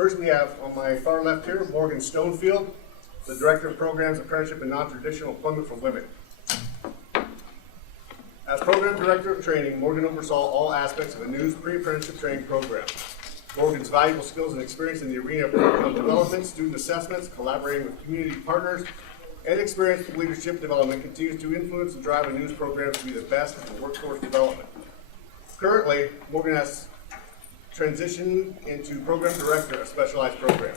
First, we have on my far left here, Morgan Stonefield, the Director of Programs, Apprenticeship, and Non-Traditional Employment for Women. As Program Director of Training, Morgan oversaw all aspects of ANEW's pre-apprenticeship training program. Morgan's valuable skills and experience in the arena of curriculum development, student assessments, collaborating with community partners, and experience with leadership development continues to influence and drive ANEW's programs to be the best in workforce development. Currently, Morgan has transitioned into Program Director of Specialized Programs.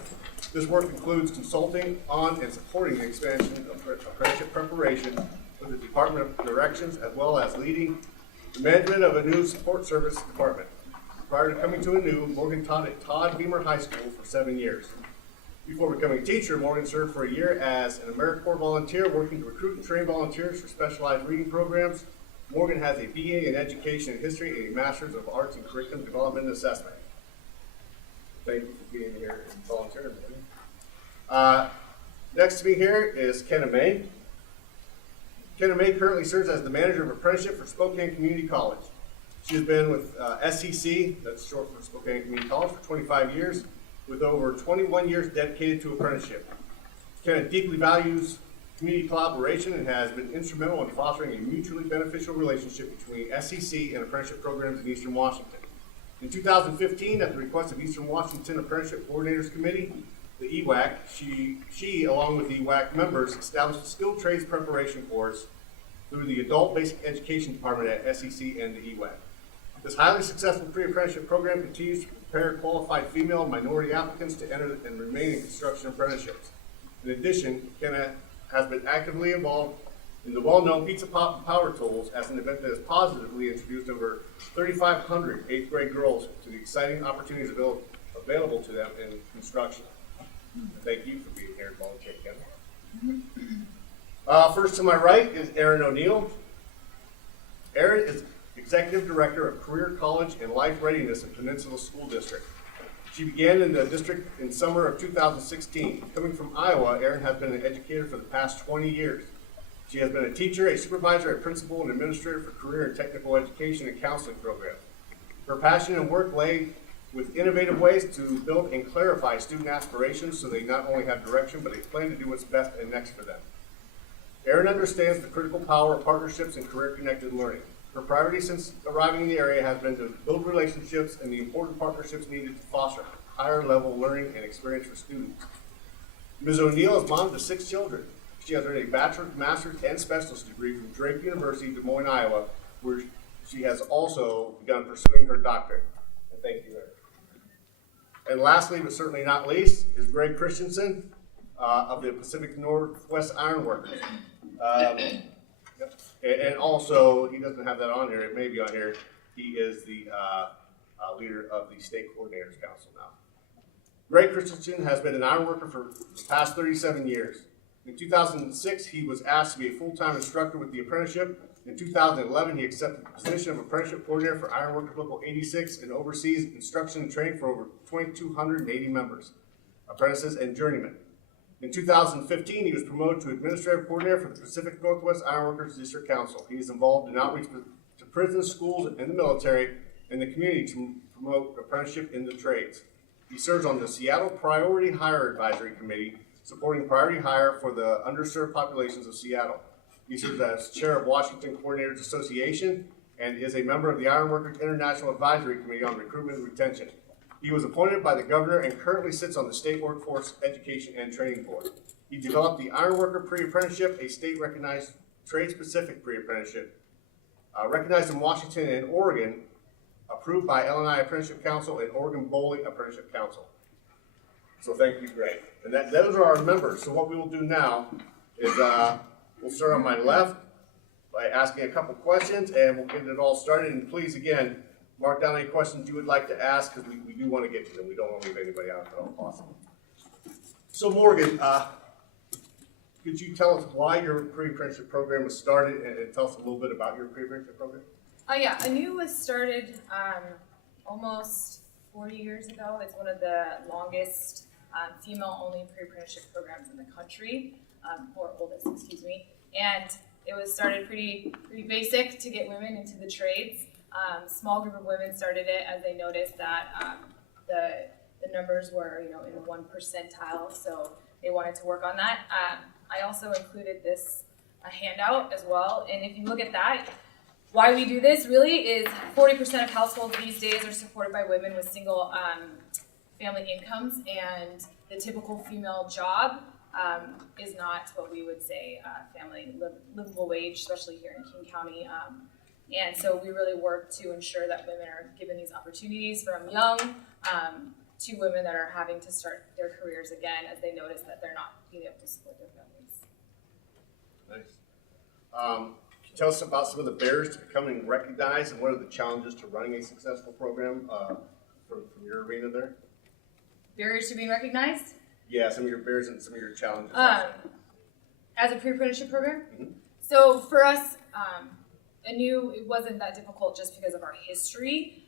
This work includes consulting on and supporting the expansion of apprenticeship preparation with the Department of Directions, as well as leading the management of ANEW's support service department. Prior to coming to ANEW, Morgan taught at Todd Beamer High School for 7 years. Before becoming a teacher, Morgan served for a year as an AmeriCorps volunteer, working to recruit and train volunteers for specialized reading programs. Morgan has a BA in Education and History and a Master's of Arts in Curriculum Development and Assessment. Thank you for being here and volunteering. Next to me here is Kenna May. Kenna May currently serves as the Manager of Apprenticeship for Spokane Community College. She has been with SEC, that's short for Spokane Community College, for 25 years, with over 21 years dedicated to apprenticeship. Kenna deeply values community collaboration and has been instrumental in fostering a mutually beneficial relationship between SEC and apprenticeship programs in Eastern Washington. In 2015, at the request of Eastern Washington Apprenticeship Coordinators Committee, the EWAC, she along with the EWAC members, established a skilled trades preparation course through the Adult Basic Education Department at SEC and the EWAC. This highly successful pre-apprenticeship program continues to prepare qualified female and minority applicants to enter and remain in construction apprenticeships. In addition, Kenna has been actively involved in the well-known Pizza Pop and Power Tools as an event that has positively introduced over 3,500 8th grade girls to the exciting opportunities available to them in construction. Thank you for being here and volunteering, Kenna. First to my right is Erin O'Neill. Erin is Executive Director of Career College and Life Readiness at Peninsula School District. She began in the district in summer of 2016. Coming from Iowa, Erin has been an educator for the past 20 years. She has been a teacher, a supervisor, a principal, and administrator for career and technical education and counseling programs. Her passion and work lay with innovative ways to build and clarify student aspirations so they not only have direction, but they plan to do what's best and next for them. Erin understands the critical power of partnerships and career-connected learning. Her priority since arriving in the area has been to build relationships and the important partnerships needed to foster higher-level learning and experience for students. Ms. O'Neill is mom to 6 children. She has earned a bachelor's, master's, and specialist degree from Drake University, Des Moines, Iowa, where she has also begun pursuing her doctorate. And thank you, Erin. And lastly, but certainly not least, is Greg Christensen of the Pacific Northwest Ironworkers. And also, he doesn't have that on here, it may be on here, he is the leader of the State Coordinators Council now. Greg Christensen has been an ironworker for the past 37 years. In 2006, he was asked to be a full-time instructor with the apprenticeship. In 2011, he accepted the position of apprenticeship coordinator for Ironworkers Local 86 and oversees instruction and training for over 2,280 members, apprentices, and journeymen. In 2015, he was promoted to administrative coordinator for the Pacific Northwest Ironworkers District Council. He is involved in outreach to prisons, schools, and the military and the community to promote apprenticeship in the trades. He serves on the Seattle Priority Hire Advisory Committee, supporting priority hire for the underserved populations of Seattle. He serves as chair of Washington Coordinators Association and is a member of the Ironworkers International Advisory Committee on Recruitment and Retention. He was appointed by the governor and currently sits on the State Workforce Education and Training Board. He developed the Ironworker Pre-Apprenticeship, a state-recognized trade-specific pre-apprenticeship, recognized in Washington and Oregon, approved by LNI Apprenticeship Council and Oregon Bowling Apprenticeship Council. So thank you, Greg. And those are our members. So what we will do now is we'll start on my left by asking a couple questions, and we'll get it all started. And please, again, mark down any questions you would like to ask, because we do want to get to them. We don't want to leave anybody out at all possible. So Morgan, could you tell us why your pre-apprenticeship program was started, and tell us a little bit about your pre-apprenticeship program? Yeah, ANEW was started almost 40 years ago. It's one of the longest female-only pre-apprenticeship programs in the country, or oldest, excuse me. And it was started pretty basic to get women into the trades. Small group of women started it as they noticed that the the numbers were, in the 1 percentile, so they wanted to work on that. I also included a handout as well, and if you look at that, why we do this really is 40% of households these days are supported by women with single family incomes, and the typical female job is not what we would say family livable wage, especially here in King County. And so we really work to ensure that women are given these opportunities from young to women that are having to start their careers again as they notice that they're not being able to support their families. Nice. Can you tell us about some of the barriers to becoming recognized, and what are the challenges to running a successful program from your arena there? Barriers to being recognized? Yeah, some of your barriers and some of your challenges. As a pre-apprenticeship program? Mm-hmm. So for us, ANEW, it wasn't that difficult just because of our history.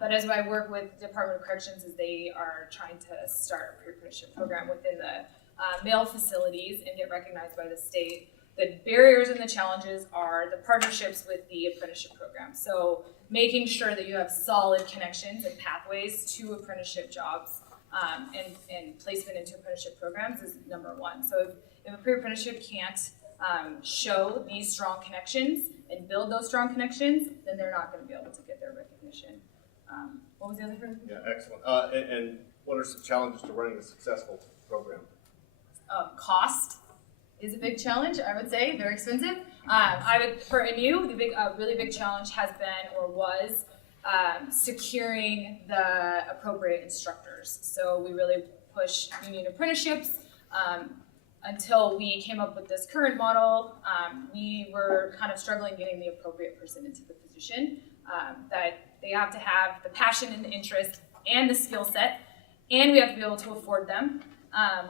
But as I work with Department of Corrections, as they are trying to start a pre-apprenticeship program within the male facilities and get recognized by the state, the barriers and the challenges are the partnerships with the apprenticeship program. So making sure that you have solid connections and pathways to apprenticeship jobs and placement into apprenticeship programs is number one. So if a pre-apprenticeship can't show these strong connections and build those strong connections, then they're not going to be able to get their recognition. What was the other thing? Yeah, excellent. And what are some challenges to running a successful program? Cost is a big challenge, I would say, very expensive. For ANEW, the really big challenge has been or was securing the appropriate instructors. So we really pushed union apprenticeships. Until we came up with this current model, we were kind of struggling getting the appropriate person into the position. That they have to have the passion and the interest and the skill set, and we have to be able to afford them.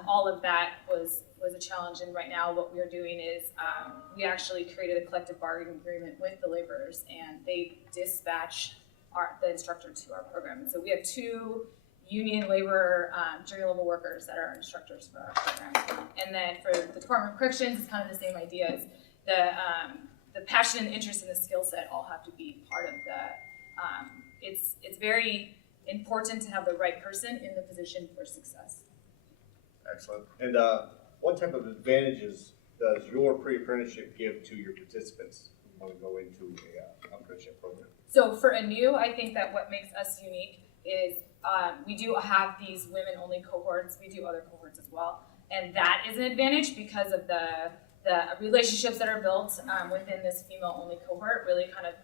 All of that was a challenge, and right now what we're doing is we actually created a collective bargaining agreement with the laborers, and they dispatch the instructor to our program. And so we have 2 union labor junior level workers that are instructors for our program. And then for the Department of Corrections, it's kind of the same idea. The passion and interest and the skill set all have to be part of the, it's very important to have the right person in the position for success. Excellent. And what type of advantages does your pre-apprenticeship give to your participants when we go into a apprenticeship program? So for ANEW, I think that what makes us unique is we do have these women-only cohorts. We do other cohorts as well. And that is an advantage because of the relationships that are built within this female-only cohort. Really kind of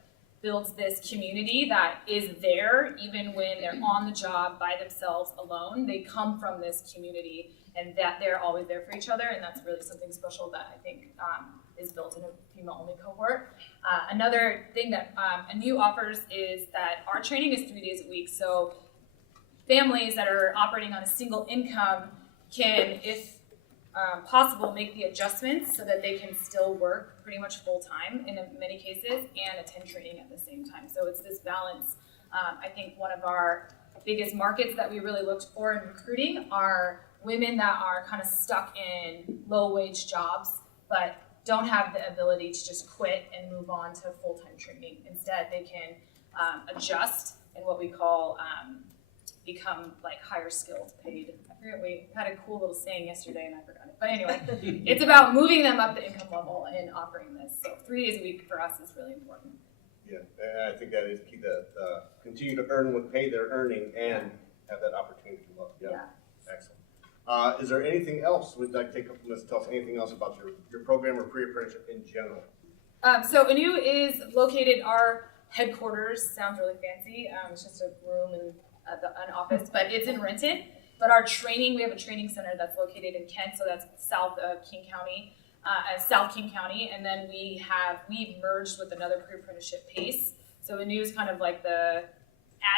builds this community that is there even when they're on the job by themselves alone. They come from this community, and that they're always there for each other, and that's really something special that I think is built in a female-only cohort. Another thing that ANEW offers is that our training is 3 days a week. So families that are operating on a single income can, if possible, make the adjustments so that they can still work pretty much full-time in many cases and attend training at the same time. So it's this balance. I think one of our biggest markets that we really looked for in recruiting are women that are kind of stuck in low-wage jobs but don't have the ability to just quit and move on to full-time training. Instead, they can adjust and what we call become like higher skilled paid. I forget, we had a cool little saying yesterday and I forgot it. But anyway, it's about moving them up the income level and offering this. So 3 days a week for us is really important. Yeah, and I think that is key to continue to earn what pay they're earning and have that opportunity to look. Yeah. Excellent. Is there anything else? Would you like to take a couple minutes to tell us anything else about your program or pre-apprenticeship in general? So ANEW is located, our headquarters, sounds really fancy. It's just a room and an office, but it's in Renton. But our training, we have a training center that's located in Kent, so that's south of King County, South King County, and then we've merged with another pre-apprenticeship PACE. So ANEW is kind of like the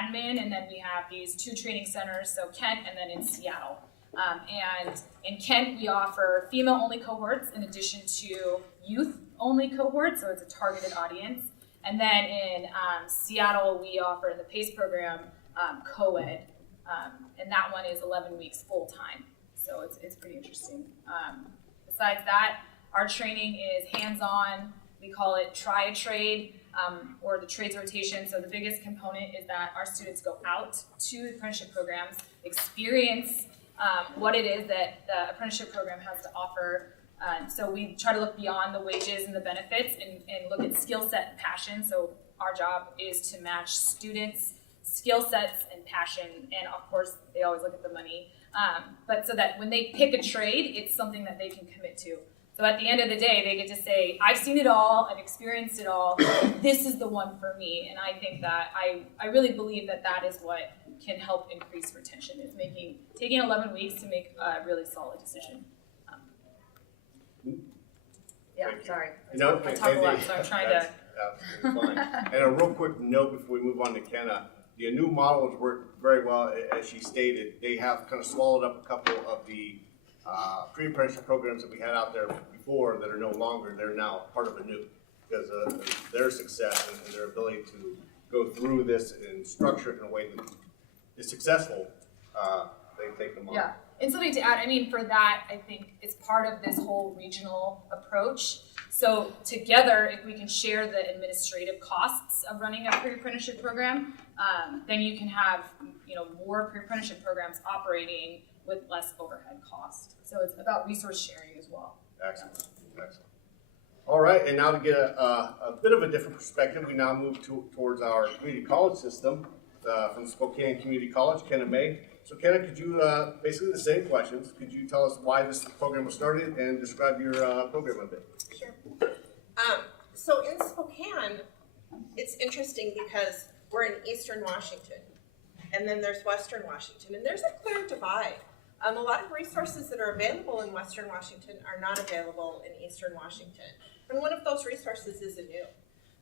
admin, and then we have these 2 training centers, so Kent and then in Seattle. And in Kent, we offer female-only cohorts in addition to youth-only cohorts, so it's a targeted audience. And then in Seattle, we offer in the PACE program co-ed, and that one is 11 weeks full-time. So it's pretty interesting. Besides that, our training is hands-on. We call it try a trade, or the trades rotation. So the biggest component is that our students go out to apprenticeship programs, experience what it is that the apprenticeship program has to offer. So we try to look beyond the wages and the benefits and look at skill set and passion. So our job is to match students' skill sets and passion, and of course they always look at the money. But so that when they pick a trade, it's something that they can commit to. So at the end of the day, they get to say, I've seen it all, I've experienced it all, this is the one for me. And I think that I really believe that that is what can help increase retention, is taking 11 weeks to make a really solid decision. Yeah, sorry. I talk a lot, so I'm trying to. Fine. And a real quick note before we move on to Kenna. The ANEW model has worked very well, as she stated. They have kind of swallowed up a couple of the pre-apprenticeship programs that we had out there before that are no longer. They're now part of ANEW because of their success and their ability to go through this and structure it in a way that is successful. They take them on. Yeah, and something to add, I mean, for that, I think it's part of this whole regional approach. So together, if we can share the administrative costs of running a pre-apprenticeship program, then you can have more pre-apprenticeship programs operating with less overhead cost. So it's about resource sharing as well. Excellent, excellent. All right, and now to get a bit of a different perspective, we now move towards our community college system from Spokane Community College, Kenna May. So Kenna, could you, basically the same questions, could you tell us why this program was started and describe your program a bit? Sure. So in Spokane, it's interesting because we're in Eastern Washington, and then there's Western Washington, and there's a clear divide. A lot of resources that are available in Western Washington are not available in Eastern Washington, and one of those resources is ANEW.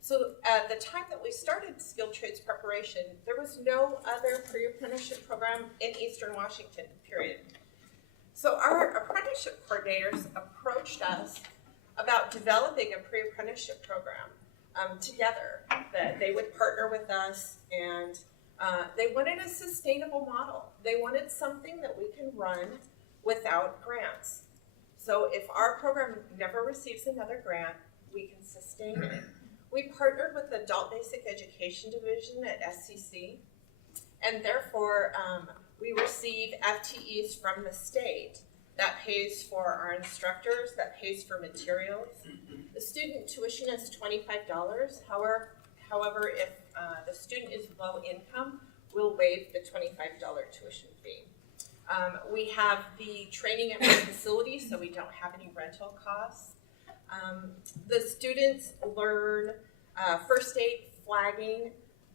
So at the time that we started skilled trades preparation, there was no other pre-apprenticeship program in Eastern Washington, period. So our apprenticeship coordinators approached us about developing a pre-apprenticeship program together, that they would partner with us, and they wanted a sustainable model. They wanted something that we can run without grants. So if our program never receives another grant, we can sustain it. We partnered with the Adult Basic Education Division at SCC, and therefore we receive FTEs from the state that pays for our instructors, that pays for materials. The student tuition is $25. However, if the student is low income, we'll waive the $25 tuition fee. We have the training at our facility, so we don't have any rental costs. The students learn first aid, flagging,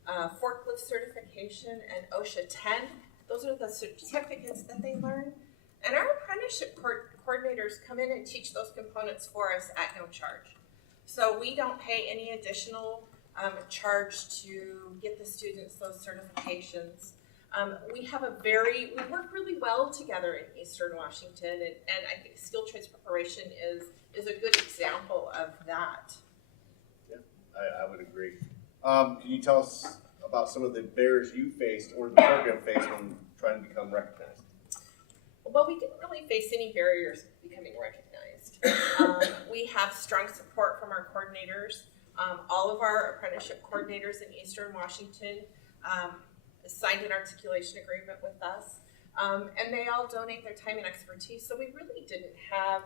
forklift certification, and OSHA 10. Those are the certificates that they learn. And our apprenticeship coordinators come in and teach those components for us at no charge. So we don't pay any additional charge to get the students those certifications. We work really well together in Eastern Washington, and I think skilled trades preparation is a good example of that. Yeah, I would agree. Can you tell us about some of the barriers you faced or the program faced when trying to become recognized? Well, we didn't really face any barriers becoming recognized. We have strong support from our coordinators. All of our apprenticeship coordinators in Eastern Washington signed an articulation agreement with us, and they all donate their time and expertise, so we really didn't have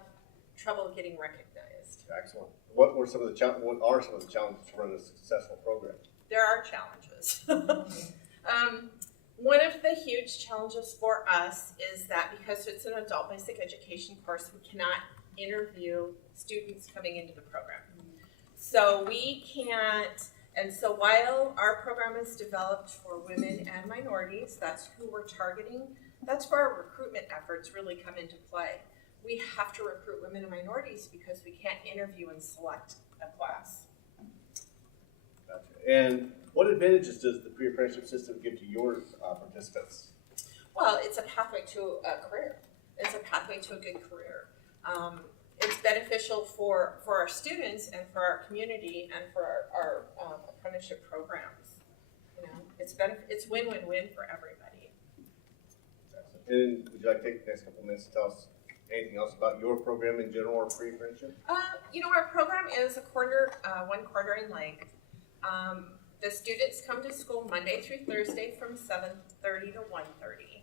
trouble getting recognized. Excellent. What are some of the challenges to run a successful program? There are challenges. One of the huge challenges for us is that because it's an adult basic education course, we cannot interview students coming into the program. So we can't, and so while our program is developed for women and minorities, that's who we're targeting, that's where our recruitment efforts really come into play. We have to recruit women and minorities because we can't interview and select a class. Gotcha. And what advantages does the pre-apprenticeship system give to your participants? Well, it's a pathway to a career. It's a pathway to a good career. It's beneficial for our students and for our community and for our apprenticeship programs. You know, it's win-win-win for everybody. And would you like to take the next couple of minutes to tell us anything else about your program in general or pre-apprenticeship? Our program is 1 quarter in length. The students come to school Monday through Thursday from 7:30 to 1:30.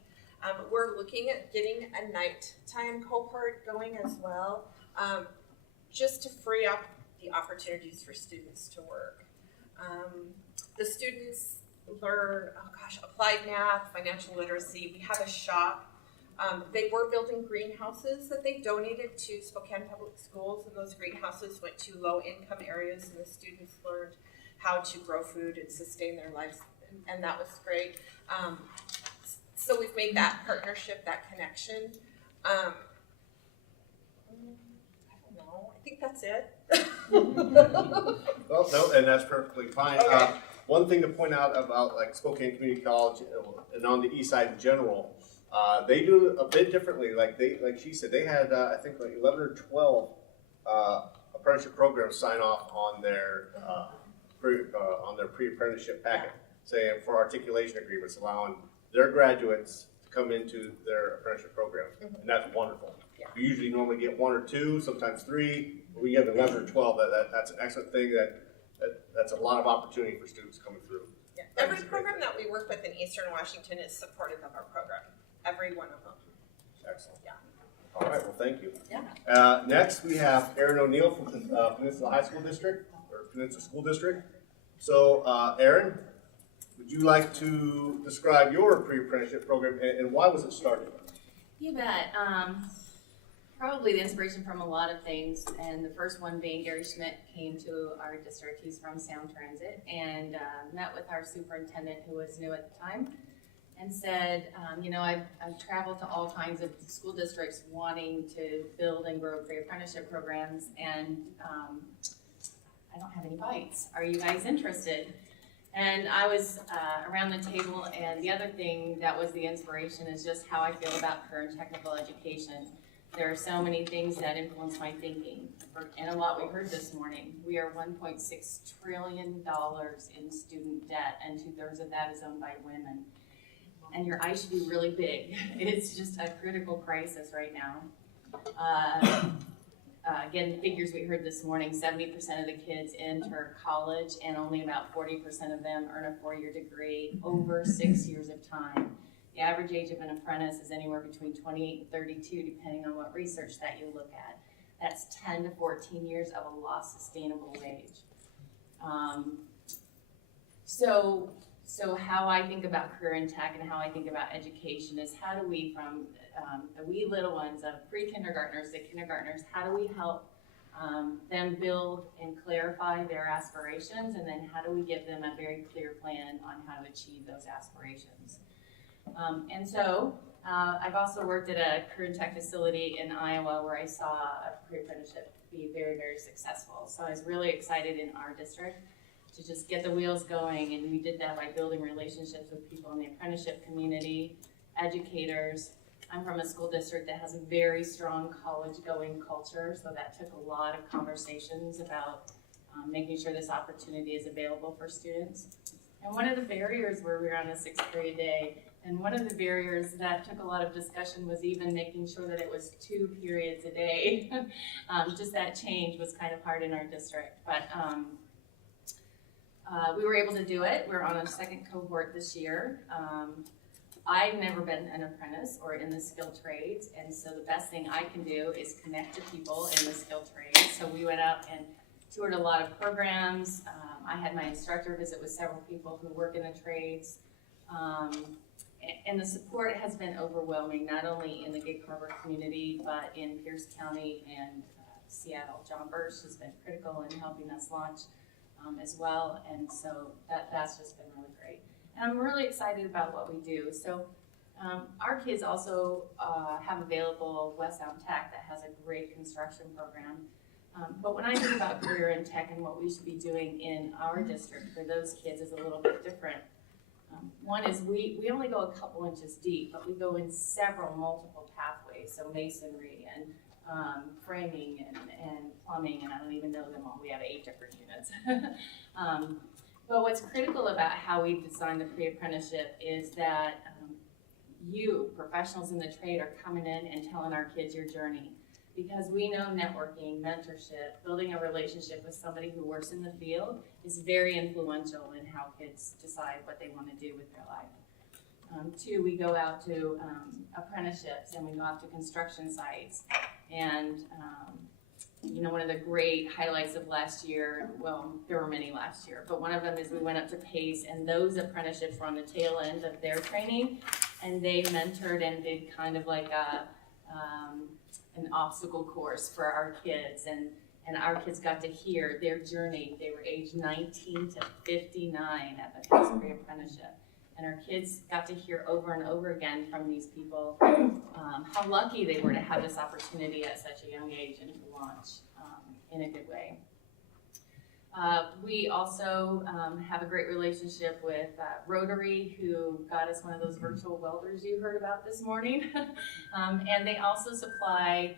We're looking at getting a nighttime cohort going as well, just to free up the opportunities for students to work. The students learn, applied math, financial literacy. We have a shop. They were building greenhouses that they donated to Spokane Public Schools, and those greenhouses went to low-income areas, and the students learned how to grow food and sustain their lives, and that was great. So we've made that partnership, that connection. I don't know. I think that's it. Well, no, and that's perfectly fine. Okay. One thing to point out about like Spokane Community College and on the east side in general, they do a bit differently. Like she said, they had I think like 11 or 12 apprenticeship programs sign off on their pre-apprenticeship packet, saying for articulation agreements, allowing their graduates to come into their apprenticeship program, and that's wonderful. Yeah. You usually normally get 1 or 2, sometimes 3. But we have 11 or 12. That's an excellent thing. That's a lot of opportunity for students coming through. Yeah. Every program that we work with in Eastern Washington is supportive of our program. Every one of them. Excellent. Yeah. All right. Well, thank you. Yeah. Next, we have Erin O'Neill from Peninsula High School District or Peninsula School District. So, Erin, would you like to describe your pre-apprenticeship program and why was it started? You bet. Probably the inspiration from a lot of things, and the first one being Gary Schmidt came to our district. He's from Sound Transit, and met with our superintendent, who was new at the time, and said, I've traveled to all kinds of school districts wanting to build and grow pre-apprenticeship programs, and I don't have any bites. Are you guys interested? And I was around the table, and the other thing that was the inspiration is just how I feel about current technical education. There are so many things that influence my thinking, and a lot we heard this morning. We are $1.6 trillion in student debt, and 2/3 of that is owned by women. And your eyes should be really big. It's just a critical crisis right now. Again, figures we heard this morning, 70% of the kids enter college, and only about 40% of them earn a 4-year degree over 6 years of time. The average age of an apprentice is anywhere between 28 and 32, depending on what research that you look at. That's 10 to 14 years of a lost sustainable wage. So how I think about career in tech and how I think about education is how do we, from the wee little ones of pre-kindergartners to kindergartners, how do we help them build and clarify their aspirations, and then how do we give them a very clear plan on how to achieve those aspirations. I've also worked at a career and tech facility in Iowa where I saw a pre-apprenticeship be very, very successful. So I was really excited in our district to just get the wheels going, and we did that by building relationships with people in the apprenticeship community, educators. I'm from a school district that has a very strong college-going culture, so that took a lot of conversations about making sure this opportunity is available for students. And one of the barriers where we were on a 6th period day, and one of the barriers that took a lot of discussion was even making sure that it was 2 periods a day. Just that change was kind of hard in our district, but we were able to do it. We're on a 2nd cohort this year. I've never been an apprentice or in the skilled trades, and so the best thing I can do is connect to people in the skilled trades. So we went out and toured a lot of programs. I had my instructor visit with several people who work in the trades. And the support has been overwhelming, not only in the Gig Harbor community, but in Pierce County and Seattle. John Bursch has been critical in helping us launch as well, and so that's just been really great. And I'm really excited about what we do. So our kids also have available West Sound Tech that has a great construction program. But when I think about career in tech and what we should be doing in our district for those kids is a little bit different. One is we only go a couple inches deep, but we go in several multiple pathways, so masonry and framing and plumbing, and I don't even know them all. We have 8 different units. But what's critical about how we designed the pre-apprenticeship is that you, professionals in the trade, are coming in and telling our kids your journey. Because we know networking, mentorship, building a relationship with somebody who works in the field is very influential in how kids decide what they want to do with their life. Two, we go out to apprenticeships and we go out to construction sites. And one of the great highlights of last year, well, there were many last year, but one of them is we went up to PACE, and those apprenticeships were on the tail end of their training, and they mentored and did kind of like an obstacle course for our kids, and our kids got to hear their journey. They were age 19 to 59 at the PACE Pre-apprenticeship. And our kids got to hear over and over again from these people how lucky they were to have this opportunity at such a young age and to launch in a good way. We also have a great relationship with Rotary, who got us one of those virtual welders you heard about this morning. And they also supply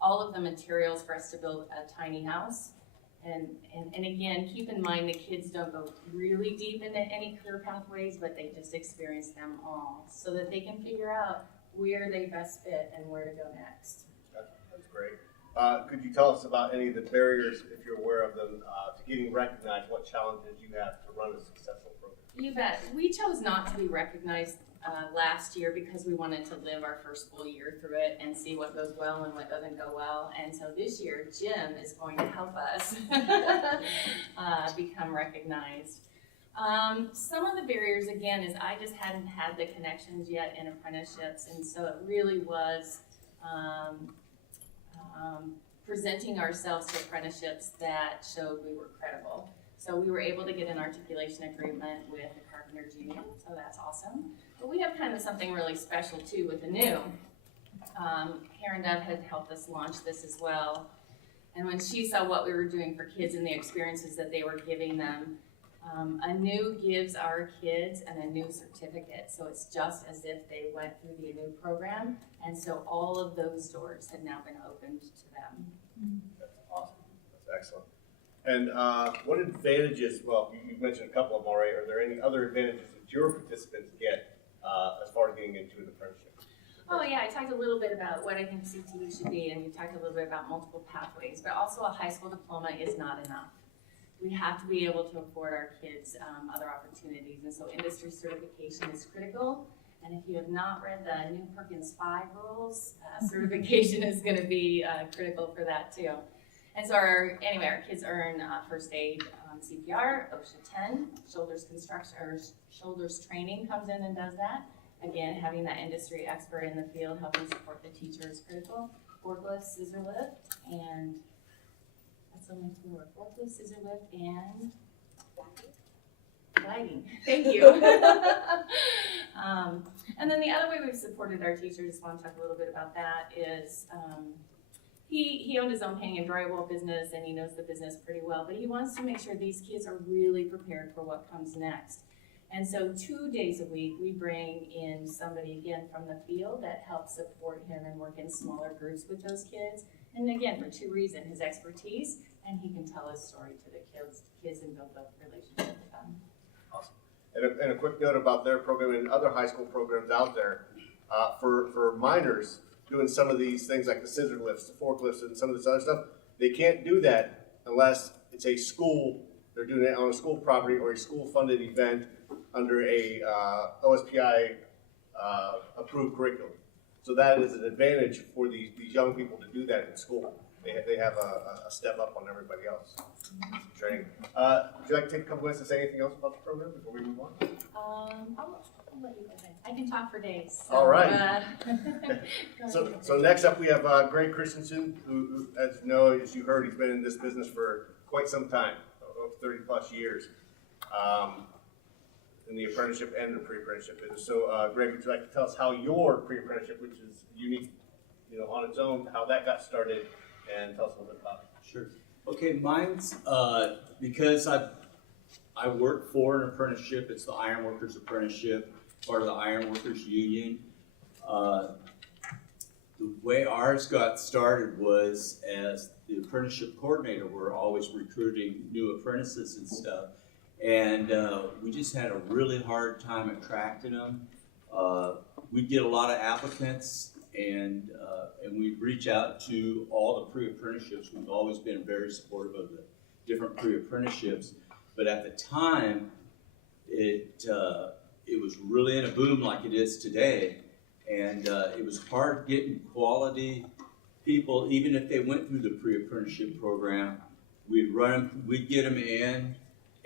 all of the materials for us to build a tiny house. And again, keep in mind the kids don't go really deep into any career pathways, but they just experience them all so that they can figure out where they best fit and where to go next. That's great. Could you tell us about any of the barriers, if you're aware of them, to getting recognized? What challenges you have to run a successful program? You bet. We chose not to be recognized last year because we wanted to live our first full year through it and see what goes well and what doesn't go well. And so this year, Jim is going to help us become recognized. Some of the barriers, again, is I just hadn't had the connections yet in apprenticeships, and so it really was presenting ourselves to apprenticeships that showed we were credible. So we were able to get an articulation agreement with the Carpenters Union, so that's awesome. But we have kind of something really special too with ANEW. Karen Dove had helped us launch this as well. And when she saw what we were doing for kids and the experiences that they were giving them, ANEW gives our kids an ANEW certificate. So it's just as if they went through the ANEW program. And so all of those doors had now been opened to them. That's awesome. That's excellent. And what advantages, well, you mentioned a couple of them already, are there any other advantages that your participants get as far as getting into an apprenticeship? Oh yeah, I talked a little bit about what I think CTE should be, and you talked a little bit about multiple pathways, but also a high school diploma is not enough. We have to be able to afford our kids other opportunities, and so industry certification is critical. And if you have not read the new Perkins 5 rules, certification is going to be critical for that too. And so our kids earn first aid, CPR, OSHA 10, shoulders training comes in and does that. Again, having that industry expert in the field helping support the teacher is critical. Forklift, scissor lift, and that's only 4. Forklift, scissor lift, and gliding. Thank you. And then the other way we've supported our teachers, just want to talk a little bit about that, is he owned his own painting and drywall business, and he knows the business pretty well, but he wants to make sure these kids are really prepared for what comes next. And so 2 days a week, we bring in somebody, again, from the field that helps support him and work in smaller groups with those kids. And again, for 2 reasons, his expertise, and he can tell his story to the kids and build a relationship with them. Awesome. And a quick note about their program and other high school programs out there. For minors doing some of these things like the scissor lifts, the forklifts, and some of this other stuff, they can't do that unless it's a school, they're doing it on a school property or a school-funded event under a OSPI approved curriculum. So that is an advantage for these young people to do that in school. They have a step up on everybody else. Training. Would you like to take a couple minutes to say anything else about the program before we move on? I'll let you go ahead. I can talk for days. So, all right. So next up we have Greg Christensen, who, as you know, as you heard, he's been in this business for quite some time, over 30 plus years, in the apprenticeship and the pre-apprenticeship business. So Greg, would you like to tell us how your pre-apprenticeship, which is unique, on its own, how that got started, and tell us a little bit about it. Sure. Okay, mine's because I work for an apprenticeship. It's the Iron Workers Apprenticeship, part of the Iron Workers Union. The way ours got started was as the apprenticeship coordinator. We're always recruiting new apprentices and stuff, and we just had a really hard time attracting them. We get a lot of applicants, and we reach out to all the pre-apprenticeships. We've always been very supportive of the different pre-apprenticeships, but at the time, it was really in a boom like it is today, and it was hard getting quality people, even if they went through the pre-apprenticeship program. We'd get them in,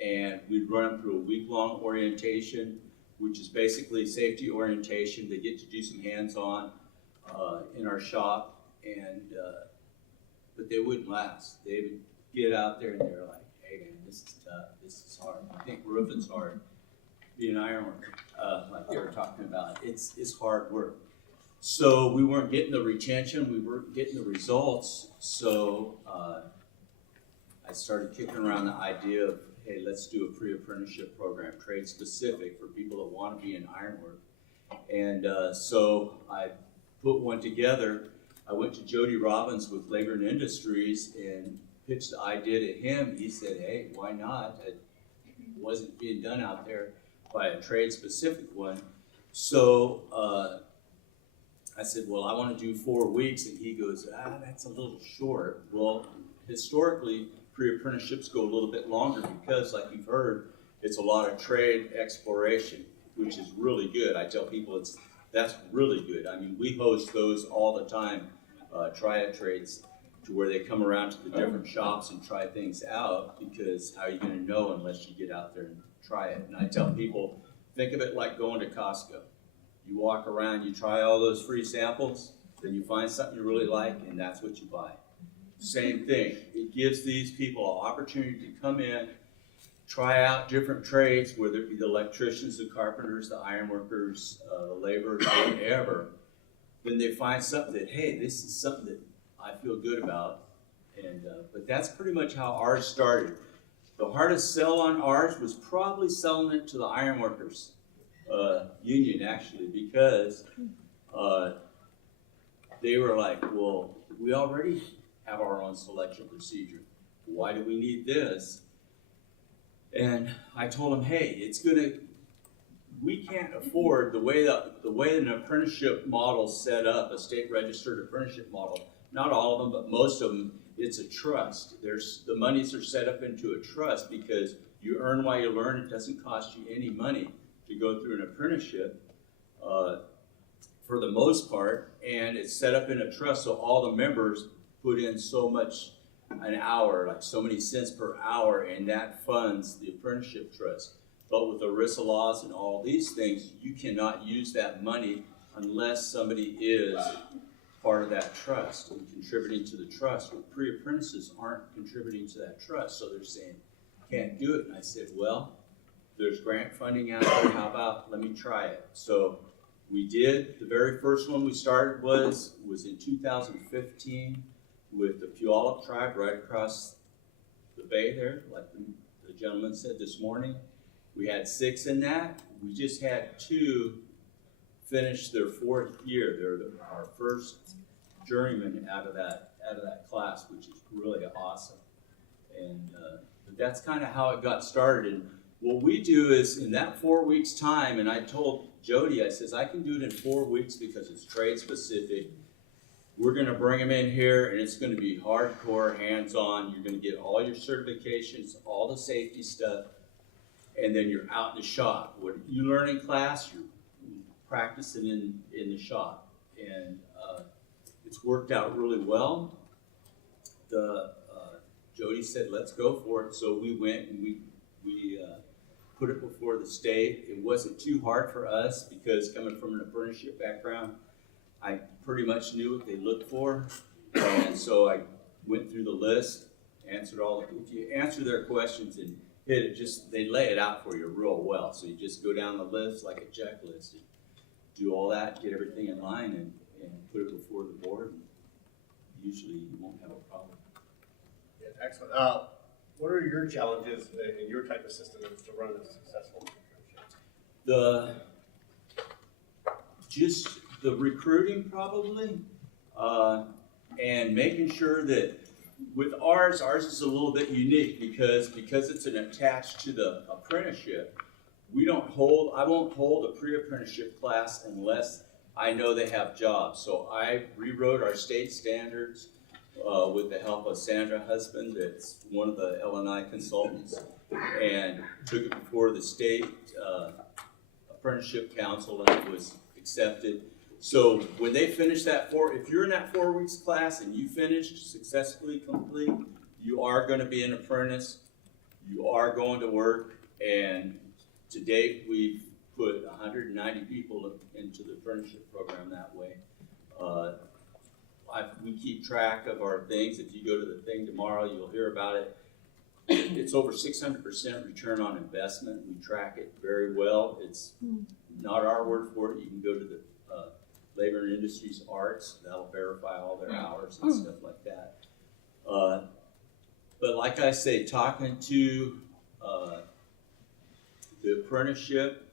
and we'd run them through a week-long orientation, which is basically safety orientation. They get to do some hands-on in our shop, and but they wouldn't last. They would get out there and they're like, "Hey man, this is tough. This is hard. I think roofing's hard. Being an ironworker, like they were talking about, it's hard work." So we weren't getting the retention. We weren't getting the results. So I started kicking around the idea of, hey, let's do a pre-apprenticeship program, trade specific for people that want to be in ironwork. And so I put one together. I went to Jody Robbins with Labor and Industries and pitched the idea to him. He said, hey, why not? It wasn't being done out there by a trade specific one. So I said, well, I want to do 4 weeks. And he goes, that's a little short. Well, historically, pre-apprenticeships go a little bit longer because, like you've heard, it's a lot of trade exploration, which is really good. I tell people that's really good. I mean, we host those all the time, triad trades, to where they come around to the different shops and try things out, because how are you going to know unless you get out there and try it? And I tell people, think of it like going to Costco. You walk around, you try all those free samples, then you find something you really like, and that's what you buy. Same thing. It gives these people an opportunity to come in, try out different trades, whether it be the electricians, the carpenters, the ironworkers, the laborers, whatever. Then they find something that, hey, this is something that I feel good about. And but that's pretty much how ours started. The hardest sell on ours was probably selling it to the ironworkers union, actually, because they were like, well, we already have our own selection procedure. Why do we need this? And I told them, hey, we can't afford the way an apprenticeship model set up, a state registered apprenticeship model. Not all of them, but most of them, it's a trust. The monies are set up into a trust because you earn while you learn. It doesn't cost you any money to go through an apprenticeship for the most part, and it's set up in a trust, so all the members put in so much an hour, like so many cents per hour, and that funds the apprenticeship trust. But with ERISA laws and all these things, you cannot use that money unless somebody is part of that trust and contributing to the trust. Well, pre-apprentices aren't contributing to that trust, so they're saying, can't do it. And I said, well, there's grant funding out there. How about, let me try it. So we did. The very first one we started was in 2015 with the Puyallup tribe right across the bay there, like the gentleman said this morning. We had 6 in that. We just had 2 finish their 4th year. They're our first journeyman out of that class, which is really awesome. And but that's kind of how it got started. And what we do is in that 4 weeks time, and I told Jody, I says, I can do it in 4 weeks because it's trade specific. We're going to bring them in here, and it's going to be hardcore, hands-on. You're going to get all your certifications, all the safety stuff, and then you're out in the shop. What you learn in class, you're practicing in the shop. And it's worked out really well. Jody said, let's go for it. So we went and we put it before the state. It wasn't too hard for us because coming from an apprenticeship background, I pretty much knew what they looked for. And so I went through the list, answered if you answer their questions and hit it, they lay it out for you real well. So you just go down the list like a checklist and do all that, get everything in line and put it before the board. And usually you won't have a problem. Yeah, excellent. What are your challenges in your type of system to run a successful apprenticeship? Just the recruiting probably, and making sure that with ours is a little bit unique because it's an attached to the apprenticeship. I won't hold a pre-apprenticeship class unless I know they have jobs. So I rewrote our state standards with the help of Sandra Husband, that's one of the LNI consultants, and took it before the state apprenticeship council, and it was accepted. So when they finish that if you're in that 4 weeks class and you finished successfully complete, you are going to be an apprentice. You are going to work, and to date we've put 190 people into the apprenticeship program that way. We keep track of our things. If you go to the thing tomorrow, you'll hear about it. It's over 600% return on investment. We track it very well. It's not our word for it. You can go to the Labor and Industries Arts. That'll verify all their hours and stuff like that. But like I say, talking to the apprenticeship,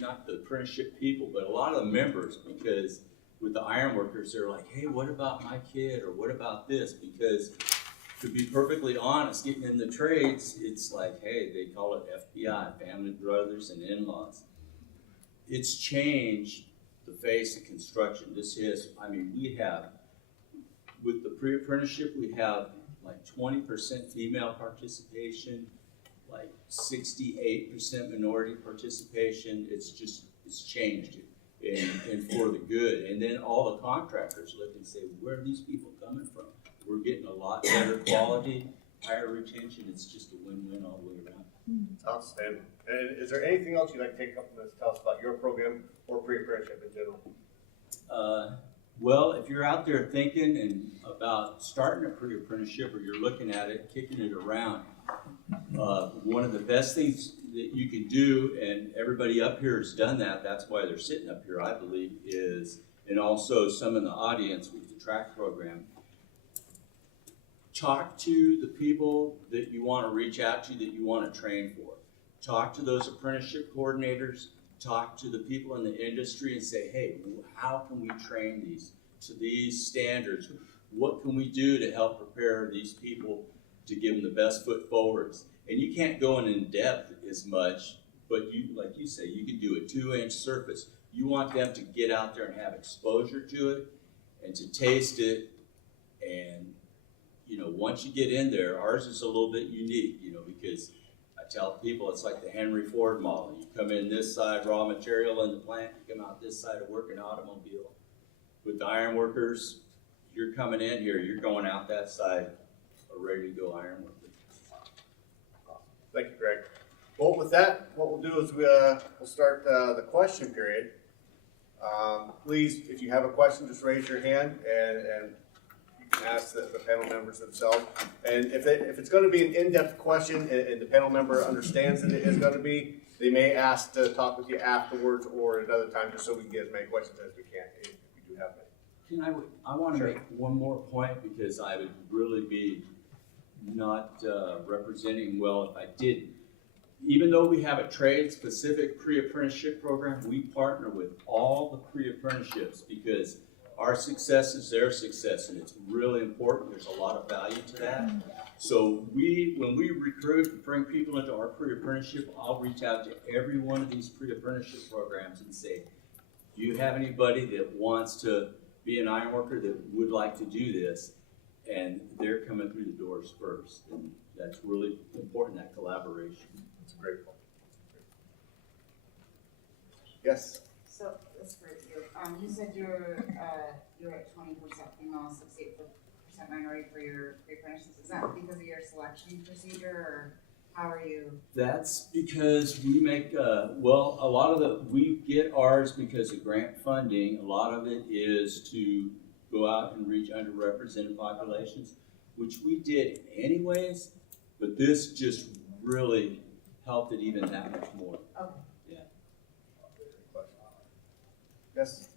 not the apprenticeship people, but a lot of the members, because with the ironworkers, they're like, hey, what about my kid, or what about this? Because to be perfectly honest, getting in the trades, it's like, hey, they call it FBI, family, brothers, and in-laws. It's changed the face of construction. We have, with the pre-apprenticeship, we have like 20% female participation, like 68% minority participation. It's changed it. And for the good. And then all the contractors look and say, where are these people coming from? We're getting a lot better quality, higher retention. It's just a win-win all the way around. Outstanding. And is there anything else you'd like to take a couple minutes to tell us about your program or pre-apprenticeship in general? Well, if you're out there thinking about starting a pre-apprenticeship, or you're looking at it, kicking it around, one of the best things that you can do, and everybody up here has done that, that's why they're sitting up here, I believe, and also some in the audience with the track program, talk to the people that you want to reach out to, that you want to train for. Talk to those apprenticeship coordinators, talk to the people in the industry and say, hey, how can we train these to these standards? What can we do to help prepare these people to give them the best foot forwards? And you can't go in depth as much, but you, like you say, you can do a 2-inch surface. You want them to get out there and have exposure to it and to taste it. And, once you get in there, ours is a little bit unique, because I tell people it's like the Henry Ford model. You come in this side, raw material in the plant, you come out this side to work an automobile. With the iron workers, you're coming in here, you're going out that side, ready to go iron worker. Thank you, Greg. Well, with that, what we'll do is we'll start the question period. Please, if you have a question, just raise your hand and you can ask the panel members themselves. And if it's going to be an in-depth question and the panel member understands that it is going to be, they may ask to talk with you afterwards or another time, just so we can get as many questions as we can, if we do have many. I want to make one more point, because I would really be not representing well if I didn't. Even though we have a trade-specific pre-apprenticeship program, we partner with all the pre-apprenticeships, because our success is their success, and it's really important. There's a lot of value to that. So when we recruit and bring people into our pre-apprenticeship, I'll reach out to every one of these pre-apprenticeship programs and say, do you have anybody that wants to be an iron worker that would like to do this? And they're coming through the doors first, and that's really important, that collaboration. That's a great point. Yes? So, that's for you. You said you're at 20% female, 68% minority for your pre-apprenticeships. Is that because of your selection procedure, or how are you? That's because we make, we get ours because of grant funding. A lot of it is to go out and reach underrepresented populations, which we did anyways, but this just really helped it even that much more. Okay. Yeah. Yes?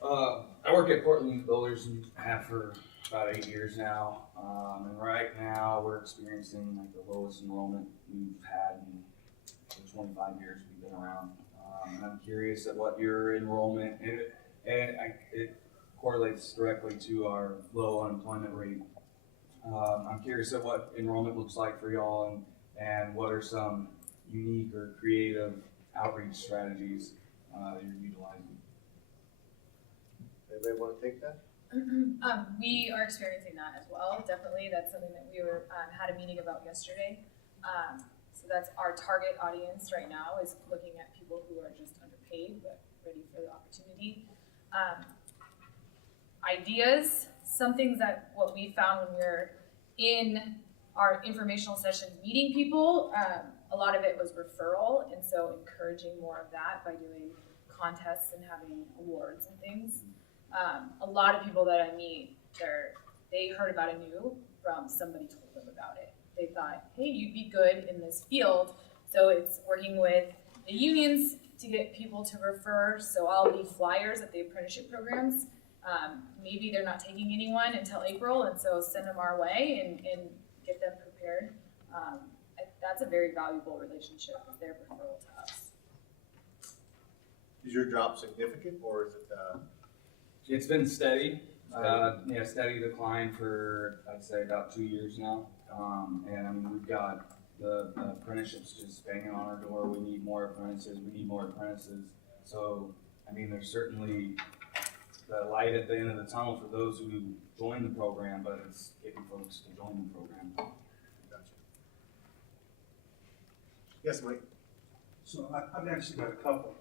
I work at Portland Youth Builders and have for about 8 years now. And right now we're experiencing like the lowest enrollment we've had in the 25 years we've been around. And I'm curious at what your enrollment, it correlates directly to our low unemployment rate. I'm curious at what enrollment looks like for y'all, and what are some unique or creative outreach strategies you're utilizing? Anybody want to take that? We are experiencing that as well. Definitely, that's something that we were had a meeting about yesterday. So that's our target audience right now, is looking at people who are just underpaid but ready for the opportunity. Ideas, some things that what we found when we were in our informational sessions meeting people, a lot of it was referral, and so encouraging more of that by doing contests and having awards and things. A lot of people that I meet, they heard about ANEW from somebody told them about it. They thought, hey, you'd be good in this field. So it's working with the unions to get people to refer. So I'll leave flyers at the apprenticeship programs. Maybe they're not taking anyone until April, and so send them our way and get them prepared. That's a very valuable relationship with their referral to us. Is your drop significant, or is it? It's been steady. Steady decline for, I'd say, about 2 years now. And I mean, we've got the apprenticeships just banging on our door. We need more apprentices. We need more apprentices. So, I mean, there's certainly the light at the end of the tunnel for those who join the program, but it's getting folks to join the program. Gotcha. Yes, Mike. So I've actually got a couple.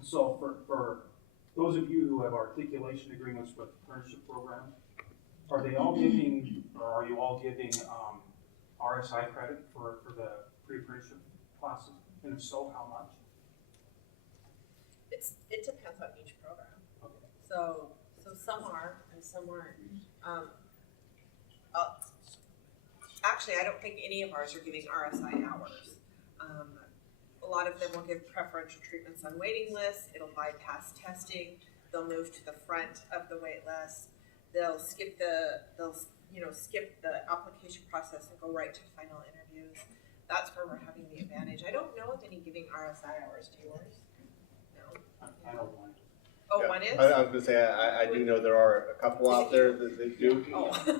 So for those of you who have articulation agreements with the apprenticeship program, are they all giving, or are you all giving RSI credit for the pre-apprenticeship classes? And if so, how much? It depends on each program. Okay. So some are and some aren't. Actually, I don't think any of ours are giving RSI hours. A lot of them will give preferential treatments on waiting lists. It'll bypass testing. They'll move to the front of the wait list. They'll skip the application process and go right to final interviews. That's where we're having the advantage. I don't know of any giving RSI hours. Do yours? No. I know one. Oh, Yeah. one is? I was gonna say I do know there are a couple out there that do. Oh, okay.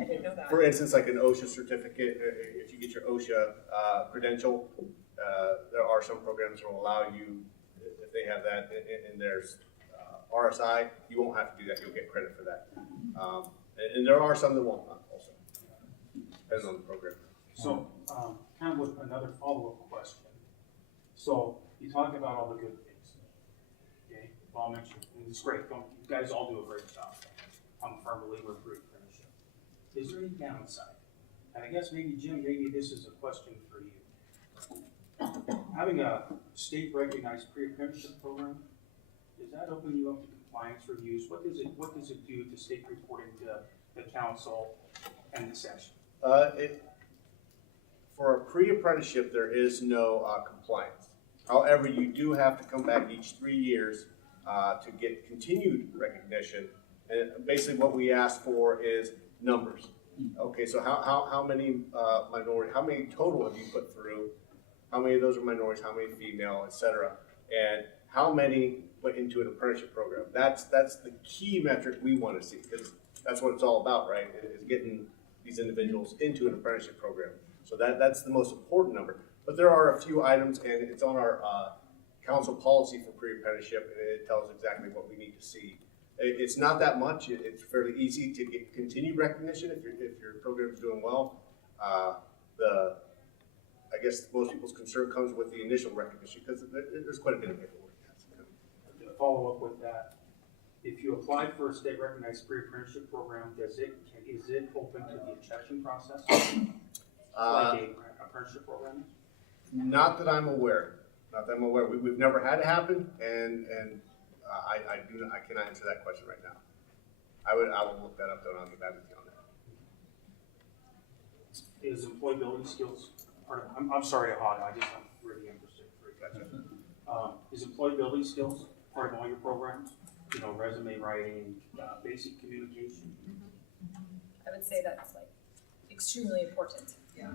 I didn't know that. For instance, like an OSHA certificate, if you get your OSHA credential, there are some programs that will allow you, if they have that in their RSI, you won't have to do that. You'll get credit for that. And there are some that won't also, depends on the program. So kind of with another follow-up question. So you talk about all the good things. Okay, all mentioned, and it's great. You guys all do a great job. I'm a firm believer in pre-apprenticeship. Is there any downside? And I guess maybe Jim, maybe this is a question for you. Having a state-recognized pre-apprenticeship program, does that open you up to compliance reviews? What does it do to state reporting to the council and the section? For a pre-apprenticeship, there is no compliance. However, you do have to come back each 3 years to get continued recognition. And basically what we ask for is numbers. Okay, so how many how many total have you put through? How many of those are minorities? How many female, et cetera? And how many went into an apprenticeship program? That's the key metric we want to see, because that's what it's all about, right? Is getting these individuals into an apprenticeship program. So that's the most important number. But there are a few items, and it's on our council policy for pre-apprenticeship, and it tells exactly what we need to see. It's not that much. It's fairly easy to get continued recognition if your program is doing well. I guess most people's concern comes with the initial recognition, because there's quite a bit of paperwork. To follow up with that, if you apply for a state recognized pre-apprenticeship program, is it open to the objection process? Like a apprenticeship program? Not that I'm aware. Not that I'm aware. We've never had it happen, and I cannot answer that question right now. I will look that up though, and I'll get back with you on that. Is employability skills part of? I'm sorry to hog. I'm really interested. Gotcha. Is employability skills part of all your programs? You know, resume writing, basic communication. I would say that's like extremely important. Yeah.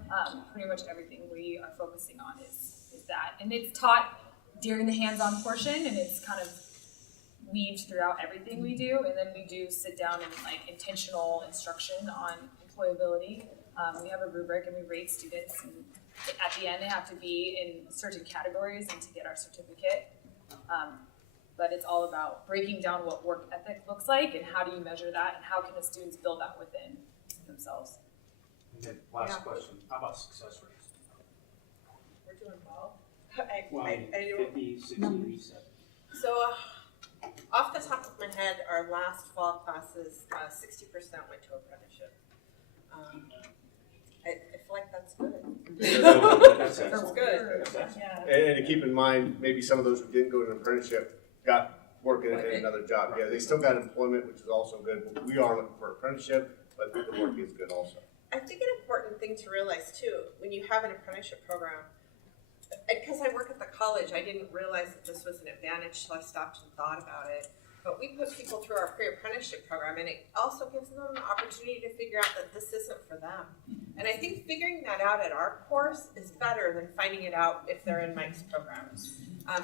Pretty much everything we are focusing on is that, and it's taught during the hands-on portion, and it's kind of weaved throughout everything we do. And then we do sit down and like intentional instruction on employability. We have a rubric and we rate students, and at the end, they have to be in certain categories and to get our certificate. But it's all about breaking down what work ethic looks like and how do you measure that and how can the students build that within themselves. And then last question, how about success rates? We're doing well. I Well, don't. 50, 60, 70. So, off the top of my head, our last fall classes, 60% went to apprenticeship. I feel like that's good. That's That's excellent. good. Yeah. And to keep in mind, maybe some of those who didn't go to an apprenticeship got work in another job. Yeah, they still got employment, which is also good. We are looking for apprenticeship, but the work is good also. I think an important thing to realize too, when you have an apprenticeship program, because I work at the college, I didn't realize that this was an advantage till I stopped and thought about it. But we put people through our pre-apprenticeship program, and it also gives them an opportunity to figure out that this isn't for them. And I think figuring that out at our course is better than finding it out if they're in Mike's program.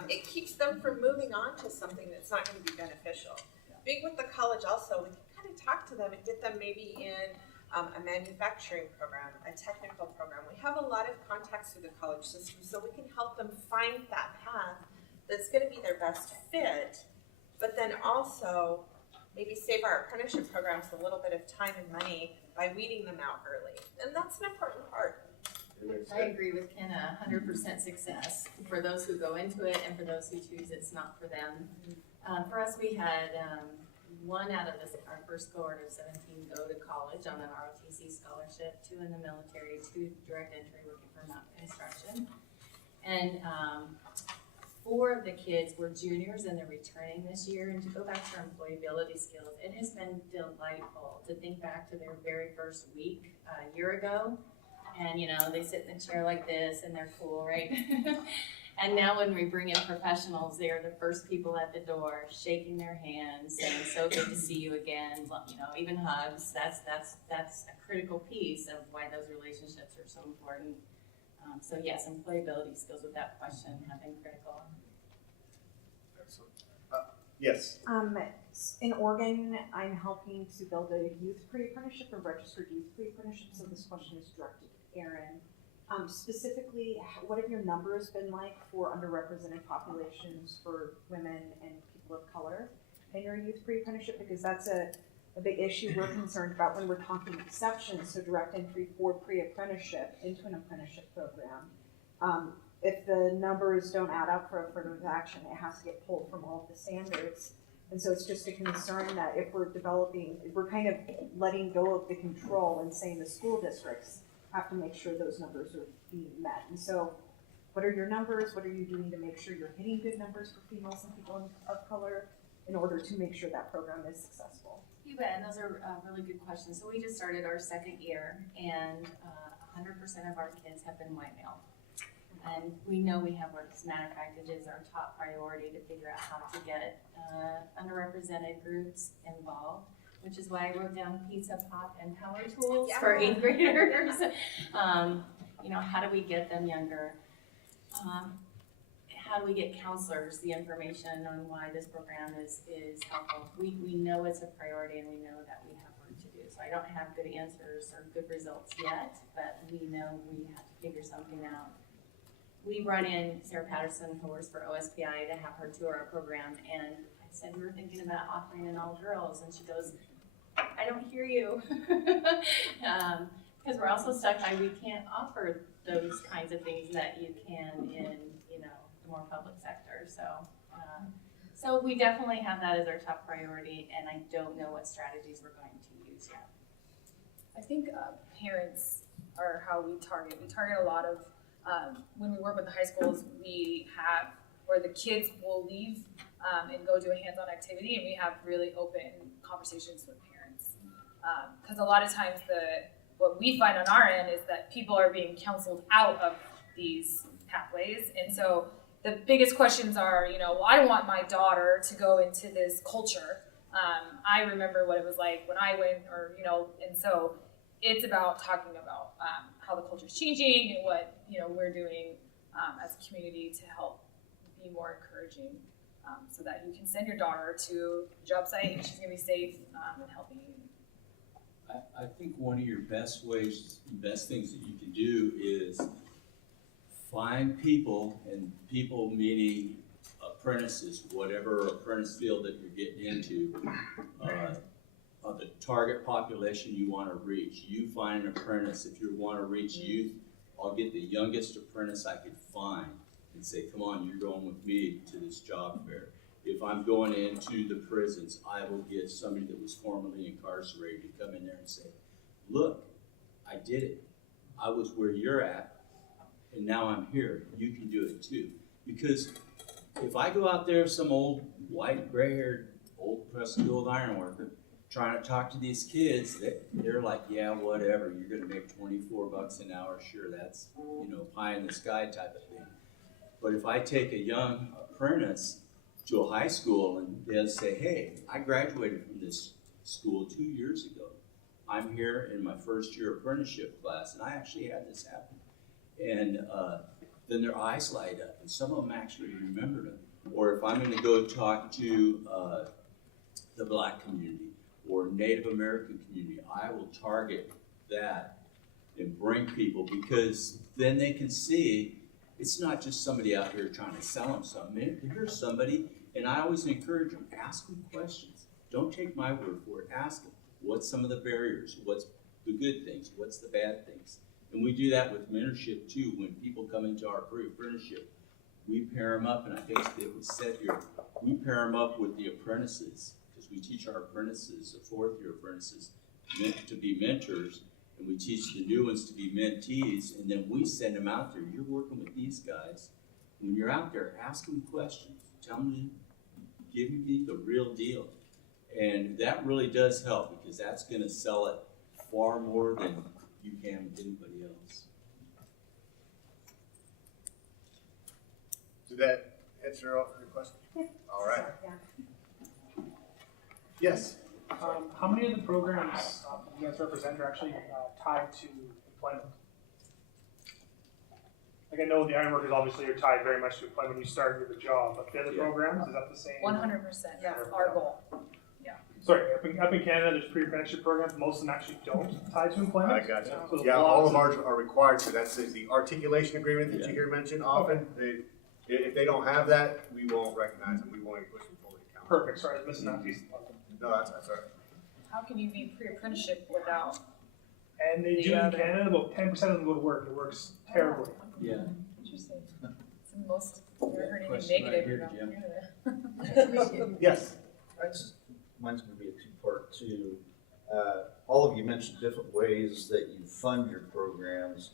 It keeps them from moving on to something that's not going to be beneficial. Being with the college also, we can kind of talk to them and get them maybe in a manufacturing program, a technical program. We have a lot of contacts through the college system, so we can help them find that path that's going to be their best fit, but then also maybe save our apprenticeship programs a little bit of time and money by weeding them out early. And that's an important part. I agree with Kenna, 100% success for those who go into it and for those who choose it's not for them. For us, we had one out of our first cohort of 17 go to college on an ROTC scholarship, 2 in the military, 2 direct entry working for mountain construction. And 4 of the kids were juniors and they're returning this year. And to go back to our employability skills, it has been delightful to think back to their very first week a year ago. And they sit in a chair like this and they're cool, right? And now when we bring in professionals, they're the first people at the door, shaking their hands, saying, so good to see you again, even hugs. That's a critical piece of why those relationships are so important. So yes, employability skills with that question have been critical. Excellent. Yes. In Oregon, I'm helping to build a youth pre-apprenticeship, a registered youth pre-apprenticeship, so this question is directed to Erin. Specifically, what have your numbers been like for underrepresented populations, for women and people of color in your youth pre-apprenticeship? Because that's a big issue we're concerned about when we're talking exceptions, so direct entry for pre-apprenticeship into an apprenticeship program. If the numbers don't add up for affirmative action, it has to get pulled from all of the standards. And so it's just a concern that if we're kind of letting go of the control and saying the school districts have to make sure those numbers are being met. And so what are your numbers? What are you doing to make sure you're hitting good numbers for females and people of color in order to make sure that program is successful? You bet, and those are really good questions. So we just started our second year, and 100% of our kids have been white male. And we know we have work. As a matter of fact, it is our top priority to figure out how to get underrepresented groups involved, which is why I wrote down pizza, pop, and power tools for 8th graders. How do we get them younger? How do we get counselors the information on why this program is helpful? We know it's a priority and we know that we have work to do. So I don't have good answers or good results yet, but we know we have to figure something out. We brought in Sarah Patterson, who works for OSPI, to have her tour our program, and I said we were thinking about offering an all girls, and she goes, I don't hear you. Because we're also stuck by we can't offer those kinds of things that you can in the more public sector. So we definitely have that as our top priority, and I don't know what strategies we're going to use yet. I think parents are how we target. We target a lot of, when we work with the high schools, we have where the kids will leave and go do a hands-on activity, and we have really open conversations with parents. Because a lot of times what we find on our end is that people are being counseled out of these pathways. And so the biggest questions are, I want my daughter to go into this culture. I remember what it was like when I went, and so it's about talking about how the culture is changing and what, we're doing as a community to help be more encouraging so that you can send your daughter to a job site and she's going to be safe and healthy. I think one of your best things that you can do is find people, and people meaning apprentices, whatever apprentice field that you're getting into, of the target population you want to reach. You find an apprentice. If you want to reach youth, I'll get the youngest apprentice I could find and say, come on, you're going with me to this job fair. If I'm going into the prisons, I will get somebody that was formerly incarcerated to come in there and say, look, I did it. I was where you're at, and now I'm here. You can do it too. Because if I go out there, some old white, gray-haired, old crusty old iron worker, trying to talk to these kids, they're like, yeah, whatever, you're gonna make 24 bucks an hour, sure, that's, pie in the sky type of thing. But if I take a young apprentice to a high school and they'll say, hey, I graduated from this school 2 years ago. I'm here in my first year apprenticeship class, and I actually had this happen. And then their eyes light up, and some of them actually remembered them. Or if I'm gonna go talk to the Black community, or Native American community, I will target that and bring people, because then they can see it's not just somebody out here trying to sell them something. Here's somebody, and I always encourage them, ask them questions. Don't take my word for it, ask them. What's some of the barriers? What's the good things? What's the bad things? And we do that with mentorship too. When people come into our pre-apprenticeship, we pair them up, and I think it was said here, we pair them up with the apprentices. We teach our apprentices, the fourth-year apprentices, to be mentors, and we teach the new ones to be mentees, and then we send them out there. You're working with these guys. When you're out there, ask them questions. Tell them, give me the real deal. And that really does help, because that's going to sell it far more than you can with anybody else. Did that answer all your questions? All right. Yeah. Yes. How many of the programs you guys represent are actually tied to employment? Like, I know the ironworkers obviously are tied very much to employment when you start with a job, but the other programs, is that the same? 100%, that's our goal. Sorry, up in Canada, there's pre-apprenticeship programs. Most of them actually don't tie to employment. I got you. So there's Yeah, all lots of ours are required to. That's the articulation agreement that you hear mentioned often. If they don't have that, we won't recognize them. We won't push them forward to count. Perfect. Sorry, I was missing that piece. No, that's all right. How can you be pre-apprenticeship without? And they do in Canada, about 10% of them go to work. It works terribly. Yeah. Interesting. It's the most, never heard anything Question right negative here, about Canada. Yes. Mine's going to be a two-part too. All of you mentioned different ways that you fund your programs.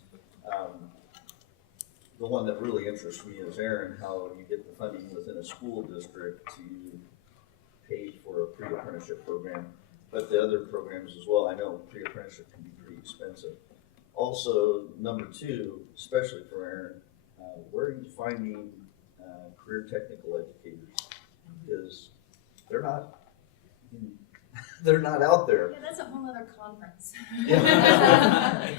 The one that really interests me is, Erin, how you get the funding within a school district to pay for a pre-apprenticeship program, but the other programs as well. I know pre-apprenticeship can be pretty expensive. Also, number two, especially for Erin, where are you finding career technical educators? Because they're not out there. Yeah, that's a whole other conference. Yeah.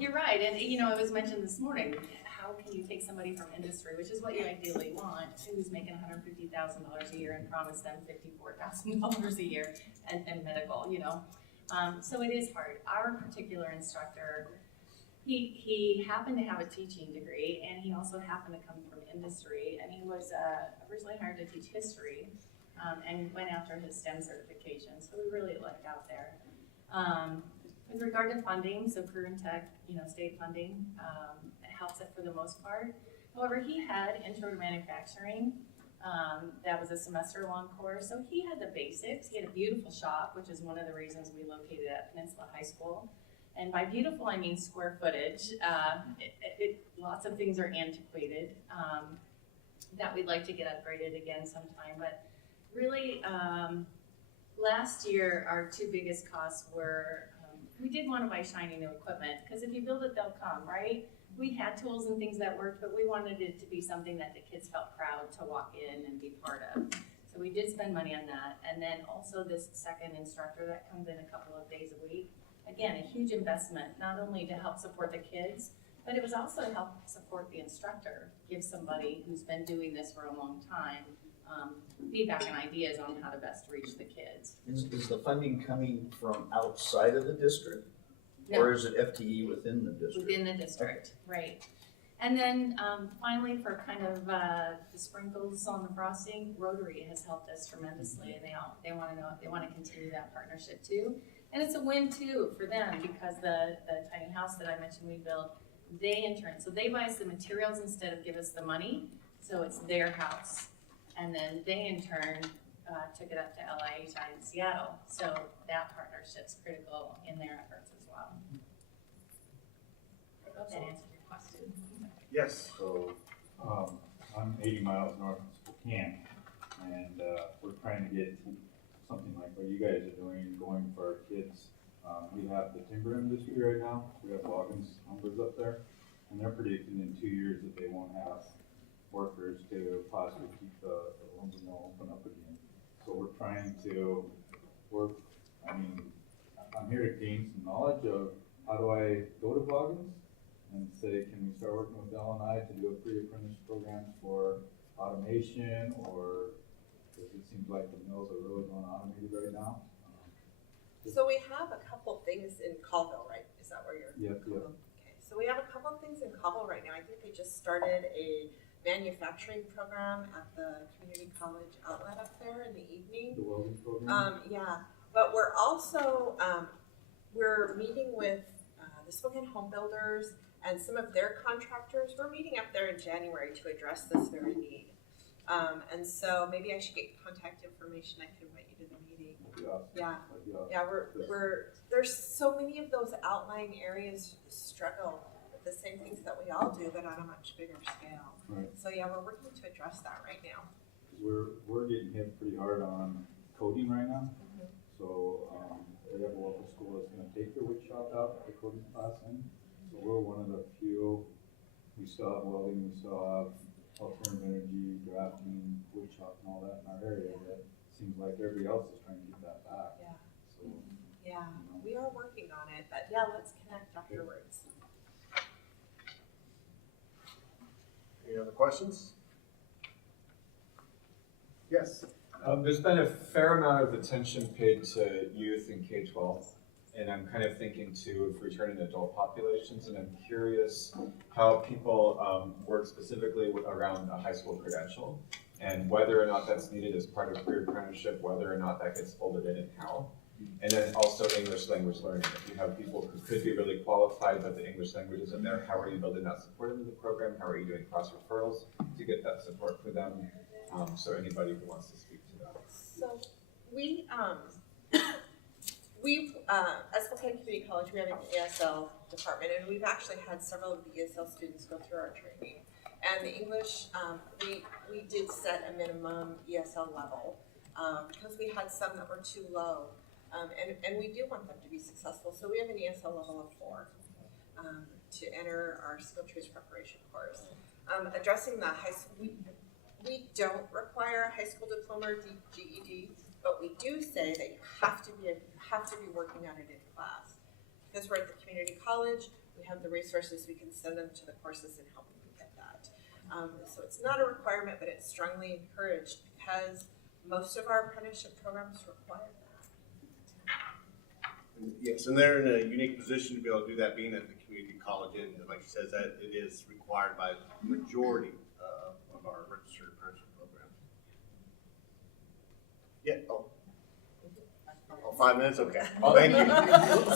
You're right, and it was mentioned this morning, how can you take somebody from industry, which is what you ideally want, who's making $150,000 a year and promise them $54,000 a year and medical, so it is hard. Our particular instructor, he happened to have a teaching degree, and he also happened to come from industry, and he was originally hired to teach history, and went after his STEM certification, so we really lucked out there. With regard to funding, so career and tech, state funding, it helps it for the most part. However, he had intro to manufacturing. That was a semester-long course, so he had the basics. He had a beautiful shop, which is one of the reasons we located at Peninsula High School. And by beautiful, I mean square footage. Lots of things are antiquated that we'd like to get upgraded again sometime. But really, last year, our two biggest costs were, we did want to buy shiny new equipment, because if you build it, they'll come, right? We had tools and things that worked, but we wanted it to be something that the kids felt proud to walk in and be part of. So we did spend money on that. And then also this second instructor that comes in a couple of days a week. Again, a huge investment, not only to help support the kids, but it was also to help support the instructor, give somebody who's been doing this for a long time feedback and ideas on how to best reach the kids. Is the funding coming from outside of the district? No. Or is it FTE within the district? Within the district, right. And then finally, for kind of the sprinkles on the frosting, Rotary has helped us tremendously, and they want to continue that partnership too. And it's a win too for them, because the tiny house that I mentioned we built, they in turn, so they buy us the materials instead of give us the money, so it's their house. And then they in turn took it up to LIHI in Seattle, so that partnership's critical in their efforts as well. I hope that answered your question. Yes. So, I'm 80 miles north of Spokane, and we're trying to get something like what you guys are doing, going for our kids. We have the timber industry right now. We have loggins numbers up there, and they're predicting in 2 years that they won't have workers to possibly keep the lumber mill open up again. So we're trying to work, I'm here to gain some knowledge of how do I go to loggins and say, can we start working with LNI to do a pre-apprenticeship program for automation, or because it seems like the mills are really going automated right now. So we have a couple things in Colville, right? Is that where you're? Yep. Okay, so we have a couple things in Colville right now. I think they just started a manufacturing program at the community college outlet up there in the evening. The welding program? Yeah, but we're also, we're meeting with the Spokane home builders and some of their contractors. We're meeting up there in January to address this very need. And so maybe I should get contact information. I could invite you to the meeting. Yeah, there's so many of those outlying areas struggle with the same things that we all do, but on a much bigger scale. Right. So yeah, we're working to address that right now. We're getting hit pretty hard on coding right now. So we have a local school that's going to take their wood shop out, the coding class in. So we're one of the few. We still have welding, we still have alternative energy, drafting, wood shop, and all that in our area. That seems like everybody else is trying to get that back. Yeah. So, Yeah, we are working on it, but yeah, let's connect afterwards. Any other questions? Yes. There's been a fair amount of attention paid to youth in K-12, and I'm kind of thinking too of returning adult populations, and I'm curious how people work specifically around a high school credential, and whether or not that's needed as part of career apprenticeship, whether or not that gets folded in and how. And then also English language learning. If you have people who could be really qualified, but the English language isn't there, how are you building that support into the program? How are you doing cross referrals to get that support for them? So anybody who wants to speak to that. So we at Spokane Community College, we have an ESL department, and we've actually had several of the ESL students go through our training. And the English, we did set a minimum ESL level because we had some that were too low. And we do want them to be successful. So we have an ESL level of 4 to enter our skill trees preparation course. Addressing the high school, we don't require a high school diploma or GED, but we do say that you have to be working on it in class. Because we're at the community college, we have the resources, we can send them to the courses and help them get that. So it's not a requirement, but it's strongly encouraged because most of our apprenticeship programs require that. Yes, and they're in a unique position to be able to do that, being at the community college, and like she says, that it is required by the majority of our registered apprenticeship programs. Yeah. Oh, 5 minutes. Okay. Thank you.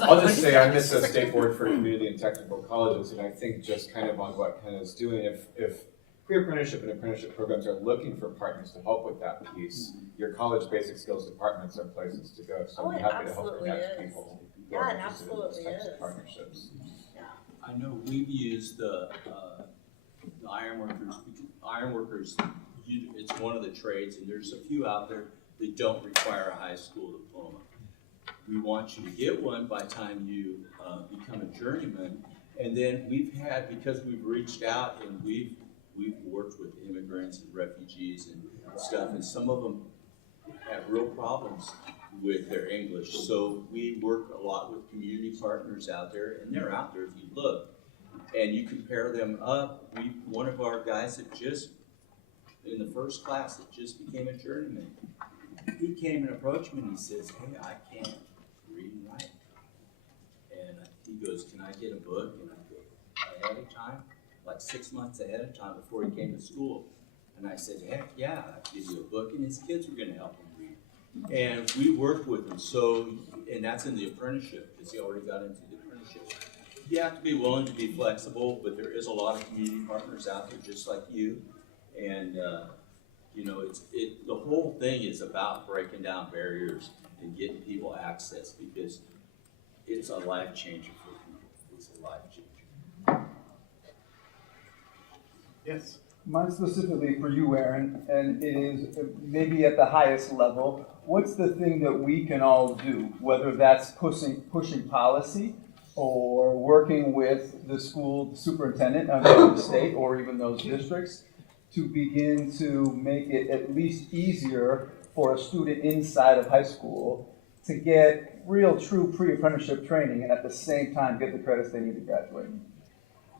I'll just say I miss a state board for community and technical colleges, and I think just kind of on what Kenna's doing, if pre-apprenticeship and apprenticeship programs are looking for partners to help with that piece, your college basic skills departments are places to go. So I'm happy to help connect people. Yeah, it absolutely is. Partnerships. Yeah. I know we've used the ironworkers. Ironworkers, it's one of the trades, and there's a few out there that don't require a high school diploma. We want you to get one by the time you become a journeyman. And then we've had, because we've reached out and we've worked with immigrants and refugees and stuff, and some of them have real problems with their English. So we work a lot with community partners out there, and they're out there if you look. And you compare them up. One of our guys that just, in the first class, that just became a journeyman, he came and approached me and he says, hey, I can't read and write. And he goes, can I get a book? And I go, ahead of time? like 6 months ahead of time before he came to school. And I said, heck yeah, I'll give you a book, and his kids were gonna help him read. And we worked with him, so, and that's in the apprenticeship, because he already got into the apprenticeship. You have to be willing to be flexible, but there is a lot of community partners out there just like you. And, you know, the whole thing is about breaking down barriers and getting people access, because it's a life changer for people. It's a life changer. Yes. Mine specifically for you, Erin, and it is maybe at the highest level. What's the thing that we can all do, whether that's pushing policy or working with the school superintendent of the state or even those districts to begin to make it at least easier for a student inside of high school to get real true pre-apprenticeship training and at the same time get the credits they need to graduate?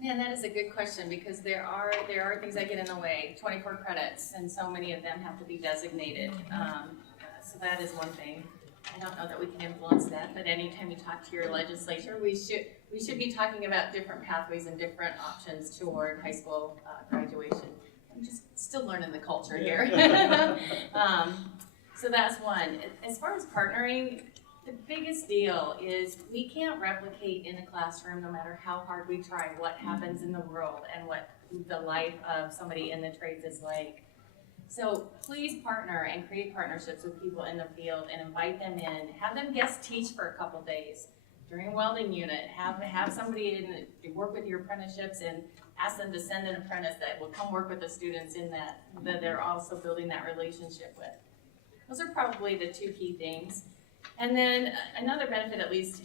Man, that is a good question, because there are things that get in the way. 24 credits, and so many of them have to be designated. So that is one thing. I don't know that we can influence that, but anytime you talk to your legislature, we should be talking about different pathways and different options toward high school graduation. I'm just still learning the culture here. So that's one. As far as partnering, the biggest deal is we can't replicate in a classroom, no matter how hard we try, what happens in the world and what the life of somebody in the trades is like. So please partner and create partnerships with people in the field and invite them in. Have them guest teach for a couple days during welding unit. Have somebody work with your apprenticeships and ask them to send an apprentice that will come work with the students in that they're also building that relationship with. Those are probably the two key things. And then another benefit, at least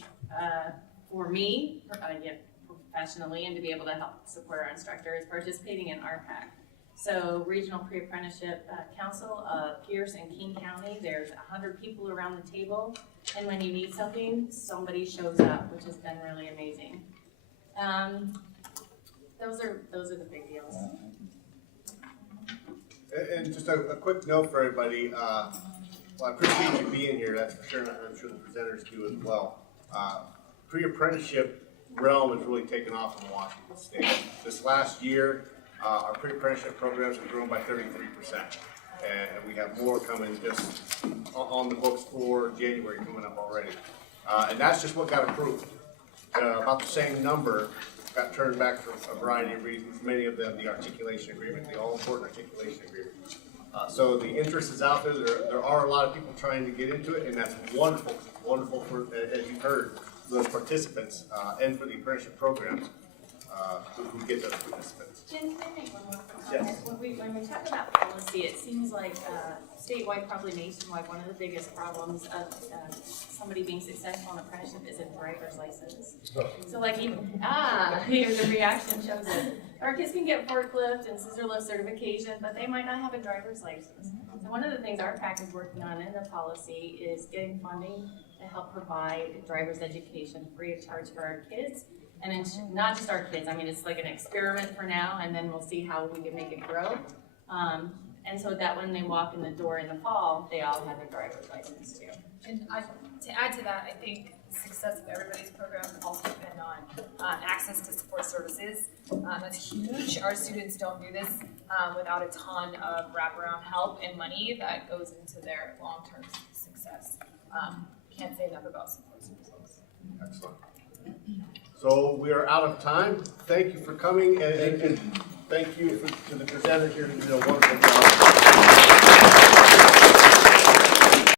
for me, professionally, and to be able to help support our instructor, is participating in RPAC. So Regional Pre-Apprenticeship Council of Pierce and King County, there's 100 people around the table, and when you need something, somebody shows up, which has been really amazing. Those are the big deals. And just a quick note for everybody, well, I appreciate you being here, that's for sure, and I'm sure the presenters do as well. Pre-apprenticeship realm has really taken off in Washington State. This last year, our pre-apprenticeship programs have grown by 33%, and we have more coming just on the books for January coming up already. And that's just what got approved. About the same number got turned back for a variety of reasons, many of them the articulation agreement, the all-important articulation agreement. So the interest is out there. There are a lot of people trying to get into it, and that's wonderful. Wonderful for, as you've heard, those participants and for the apprenticeship programs who get those participants. Jen, can I make one more comment? Yes. When we talk about policy, it seems like statewide, probably nationwide, one of the biggest problems of somebody being successful in apprenticeship is a driver's license. So like even, the reaction shows it. Our kids can get forklift and scissor lift certification, but they might not have a driver's license. So one of the things our PAC is working on in the policy is getting funding to help provide driver's education free of charge for our kids. And it's not just our kids, I mean, it's like an experiment for now, and then we'll see how we can make it grow. And so that when they walk in the door in the fall, they all have a driver's license too. And to add to that, I think the success of everybody's program also depend on access to support services. That's huge. Our students don't do this without a ton of wraparound help and money that goes into their long-term success. Can't say enough about support services. Excellent. So we are out of time. Thank you for coming, and thank you to the presenters here who did a wonderful job.